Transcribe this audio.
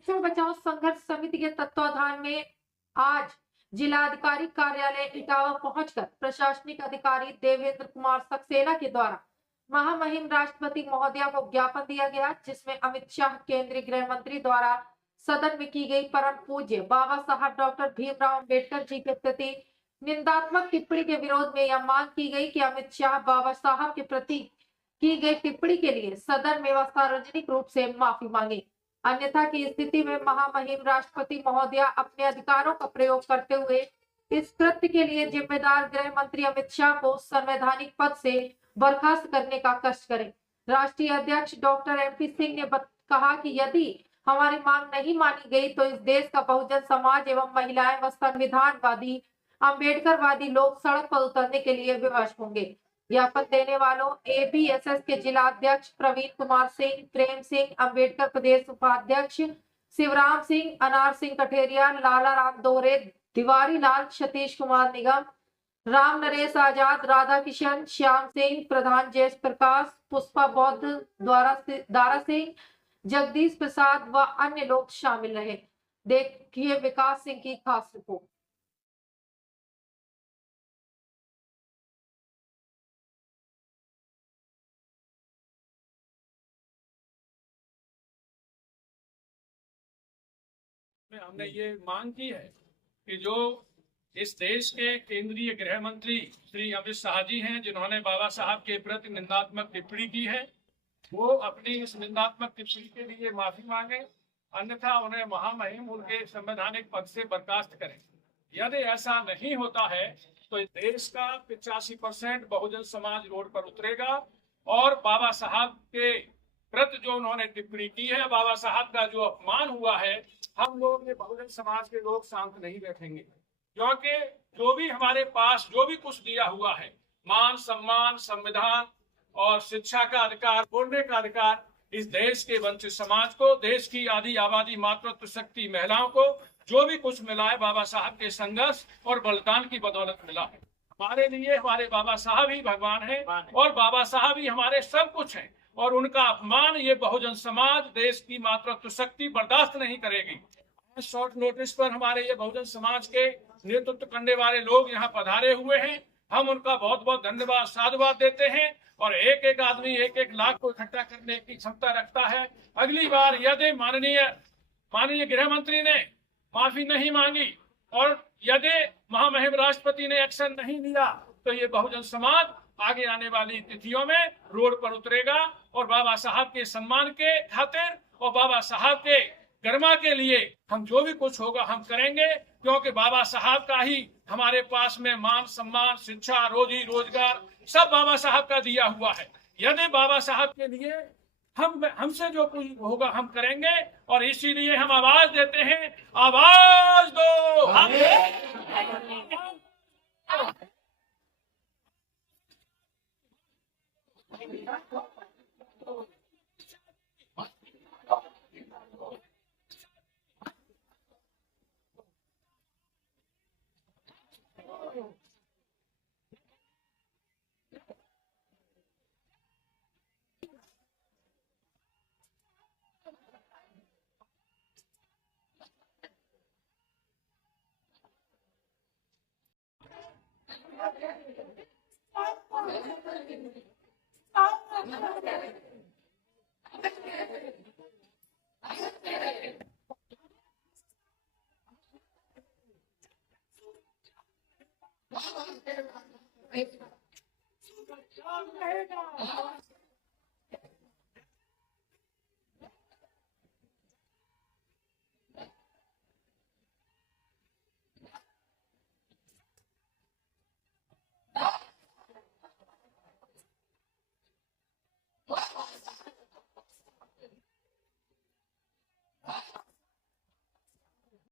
शिक्षा बचाओ संघर्ष समिति के तत्वाधान में आज जिलाधिकारी कार्यालय इटावा पहुंचकर प्रशासनिक अधिकारी देवेंद्र कुमार सक्सेना के द्वारा महामहिम राष्ट्रपति महोदया को ज्ञापन दिया गया, जिसमें अमित शाह केंद्रीय गृह मंत्री द्वारा सदन में की गई परम पूज्य बाबा साहब डॉक्टर भीमराव अंबेडकर जी के प्रति निंदात्मक टिप्पणी के विरोध में यह मांग की गई कि अमित शाह बाबा साहब के प्रति की गई टिप्पणी के लिए सदन में व सार्वजनिक रूप से माफी मांगे। अन्यथा की स्थिति में महामहिम राष्ट्रपति महोदया अपने अधिकारों का प्रयोग करते हुए इस कृत्य के लिए जिम्मेदार गृह मंत्री अमित शाह को संवैधानिक पद से बर्खास्त करने का कष्ट करें। राष्ट्रीय अध्यक्ष डॉक्टर MP सिंह ने कहा कि यदि हमारी मांग नहीं मानी गई तो इस देश का बहुजन समाज एवं महिलाएं व संविधानवादी अम्बेडकरवादी लोग सड़क पर उतरने के लिए विवश होंगे। ज्ञापन देने वालों ABSS के जिला अध्यक्ष प्रवीण कुमार सिंह, प्रेम सिंह, अम्बेडकर प्रदेश उपाध्यक्ष शिवराम सिंह, अनार सिंह कठेरिया, लाला राम दोहरे, तिवारी लाल, सतीश कुमार निगम, राम नरेश आजाद, राधा किशन, श्याम सिंह, प्रधान जयेश प्रकाश, पुष्पा बौद्ध, दारा सिंह, जगदीश प्रसाद व अन्य लोग शामिल रहे। देखिए विकास सिंह की खास रिपोर्ट। हमने ये मांग की है कि जो इस देश के केंद्रीय गृह मंत्री श्री अमित शाह जी हैं, जिन्होंने बाबा साहब के प्रति निंदात्मक टिप्पणी की है, वो अपनी इस निंदात्मक टिप्पणी के लिए माफी मांगे, अन्यथा उन्हें महामहिम उनके संवैधानिक पद से बर्खास्त करें। यदि ऐसा नहीं होता है तो इस देश का 85% बहुजन समाज रोड पर उतरेगा और बाबा साहब के प्रति जो उन्होंने टिप्पणी की है, बाबा साहब का जो अपमान हुआ है, हम लोग ये बहुजन समाज के लोग शांत नहीं बैठेंगे, क्योंकि जो भी हमारे पास जो भी कुछ दिया हुआ है, मान सम्मान, संविधान और शिक्षा का अधिकार, बोलने का अधिकार, इस देश के वंचित समाज को, देश की आधी आबादी मातृत्व शक्ति महिलाओं को जो भी कुछ मिला है, बाबा साहब के संघर्ष और बलिदान की बदौलत मिला है। हमारे लिए हमारे बाबा साहब ही भगवान है और बाबा साहब ही हमारे सब कुछ हैं, और उनका अपमान ये बहुजन समाज, देश की मातृत्व शक्ति बर्दाश्त नहीं करेगी। शॉर्ट नोटिस पर हमारे ये बहुजन समाज के नेतृत्व करने वाले लोग यहाँ पधारे हुए हैं, हम उनका बहुत बहुत धन्यवाद साधुवाद देते हैं। और एक एक आदमी 1-1 लाख को इकट्ठा करने की क्षमता रखता है। अगली बार यदि माननीय गृह मंत्री ने माफी नहीं मांगी और यदि महामहिम राष्ट्रपति ने एक्शन नहीं लिया तो ये बहुजन समाज आगे आने वाली तिथियों में रोड पर उतरेगा और बाबा साहब के सम्मान के खातिर और बाबा साहब के गरिमा के लिए हम जो भी कुछ होगा हम करेंगे, क्योंकि बाबा साहब का ही हमारे पास में मान सम्मान, शिक्षा, रोजी रोजगार सब बाबा साहब का दिया हुआ है। यदि बाबा साहब के लिए हमसे जो कुछ होगा हम करेंगे, और इसीलिए हम आवाज देते हैं, आवाज दो रहेगा।